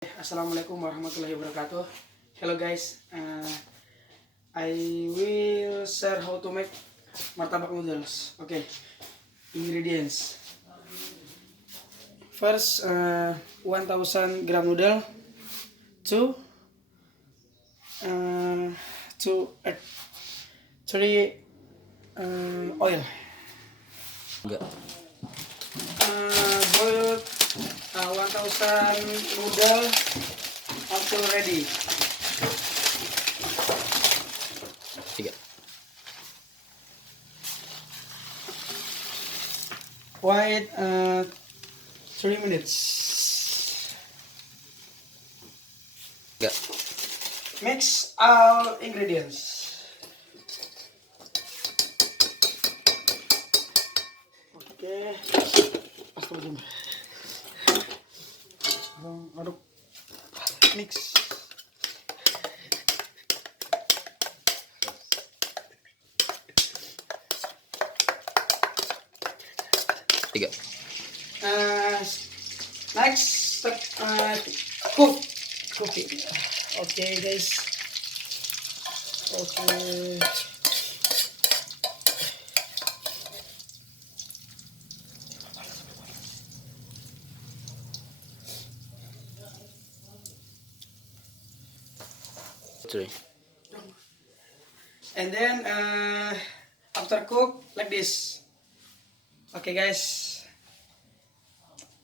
Assalamualaikum warahmatullahi wabarakatuh. Hello guys, I will share how to make martabak noodles. Okay, ingredients. First, 1000 gram noodle, two egg, three oil. Enggak. Boil 1000 noodle until ready. 3. Wait 3 minutes. Enggak. Mix all ingredients. Oke. Astagfirullah. Aduk. Mix. Tiga. Next step, cooking. Okay guys. Okay. Sorry. And then after cook like this. Okay guys.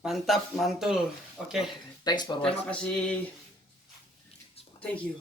Mantap, mantul. Oke. Thanks for watching. Terima kasih. Thank you.